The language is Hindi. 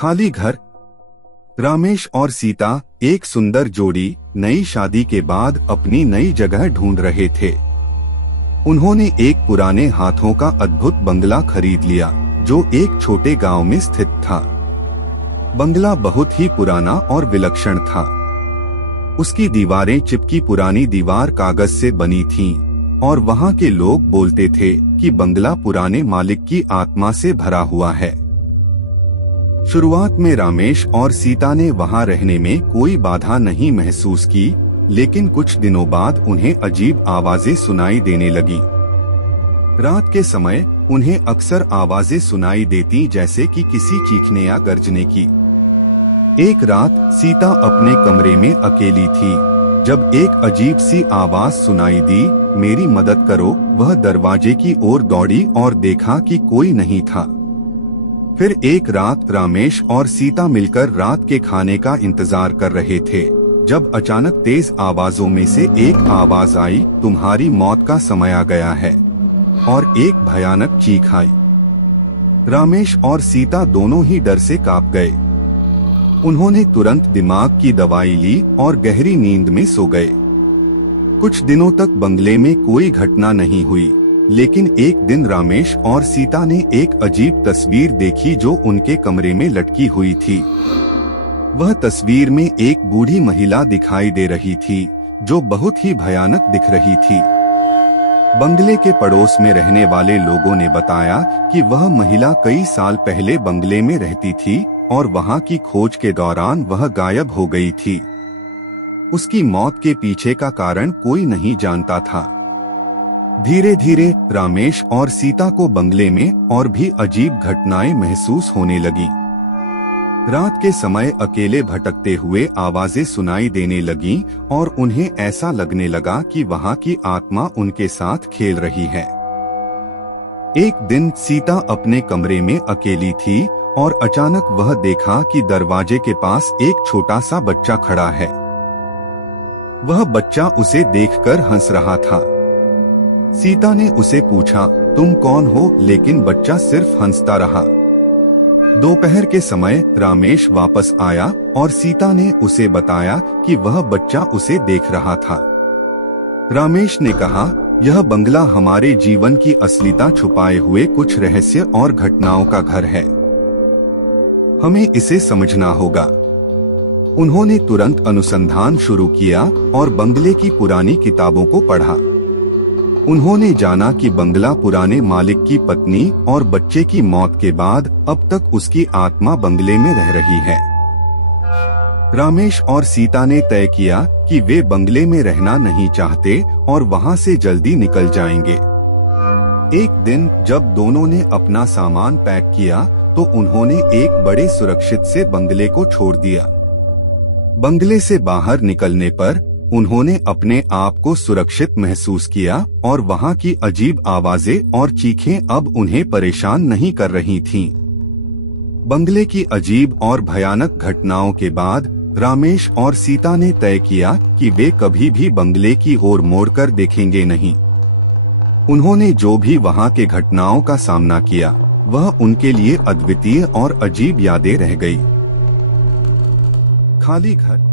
खाली घर। रामेश और सीता एक सुंदर जोड़ी नई शादी के बाद अपनी नई जगह ढूंढ रहे थे। उन्होंने एक पुराने हाथों का अद्भुत बंगला खरीद लिया जो एक छोटे गांव में स्थित था। बंगला बहुत ही पुराना और विलक्षण था। उसकी दीवारें चिपकी पुरानी दीवार कागज से बनी थीं और वहां के लोग बोलते थे कि बंगला पुराने मालिक की आत्मा से भरा हुआ है। शुरुआत में रामेश और सीता ने वहां रहने में कोई बाधा नहीं महसूस की, लेकिन कुछ दिनों बाद उन्हें अजीब आवाजें सुनाई देने लगी। रात के समय उन्हें अक्सर आवाजें सुनाई देती जैसे कि किसी चीखने या गर्जने की। एक रात सीता अपने कमरे में अकेली थी जब एक अजीब सी आवाज सुनाई दी, मेरी मदद करो। वह दरवाजे की ओर दौड़ी और देखा कि कोई नहीं था। फिर एक रात रामेश और सीता मिलकर रात के खाने का इंतजार कर रहे थे जब अचानक तेज आवाजों में से एक आवाज आई, तुम्हारी मौत का समय आ गया है, और एक भयानक चीख आई। रामेश और सीता दोनों ही डर से कांप गए। उन्होंने तुरंत दिमाग की दवाई ली और गहरी नींद में सो गए। कुछ दिनों तक बंगले में कोई घटना नहीं हुई, लेकिन एक दिन रामेश और सीता ने एक अजीब तस्वीर देखी जो उनके कमरे में लटकी हुई थी। वह तस्वीर में एक बूढ़ी महिला दिखाई दे रही थी जो बहुत ही भयानक दिख रही थी। बंगले के पड़ोस में रहने वाले लोगों ने बताया कि वह महिला कई साल पहले बंगले में रहती थी और वहां की खोज के दौरान वह गायब हो गई थी। उसकी मौत के पीछे का कारण कोई नहीं जानता था। धीरे धीरे रामेश और सीता को बंगले में और भी अजीब घटनाएं महसूस होने लगी। रात के समय अकेले भटकते हुए आवाजें सुनाई देने लगीं और उन्हें ऐसा लगने लगा कि वहां की आत्मा उनके साथ खेल रही है। एक दिन सीता अपने कमरे में अकेली थी और अचानक वह देखा कि दरवाजे के पास एक छोटा सा बच्चा खड़ा है। वह बच्चा उसे देखकर हंस रहा था। सीता ने उसे पूछा, तुम कौन हो? लेकिन बच्चा सिर्फ हंसता रहा। दोपहर के समय रामेश वापस आया और सीता ने उसे बताया कि वह बच्चा उसे देख रहा था। रामेश ने कहा, यह बंगला हमारे जीवन की असलियता छुपाए हुए कुछ रहस्य और घटनाओं का घर है। हमें इसे समझना होगा। उन्होंने तुरंत अनुसंधान शुरू किया और बंगले की पुरानी किताबों को पढ़ा। उन्होंने जाना कि बंगला पुराने मालिक की पत्नी और बच्चे की मौत के बाद अब तक उसकी आत्मा बंगले में रह रही है। रामेश और सीता ने तय किया कि वे बंगले में रहना नहीं चाहते और वहां से जल्दी निकल जाएंगे। एक दिन जब दोनों ने अपना सामान पैक किया तो उन्होंने एक बड़े सुरक्षित से बंगले को छोड़ दिया। बंगले से बाहर निकलने पर उन्होंने अपने आप को सुरक्षित महसूस किया और वहां की अजीब आवाजें और चीखें अब उन्हें परेशान नहीं कर रही थीं। बंगले की अजीब और भयानक घटनाओं के बाद रामेश और सीता ने तय किया कि वे कभी भी बंगले की ओर मोड़कर देखेंगे नहीं। उन्होंने जो भी वहां के घटनाओं का सामना किया वह उनके लिए अद्वितीय और अजीब यादें रह गई। खाली घर।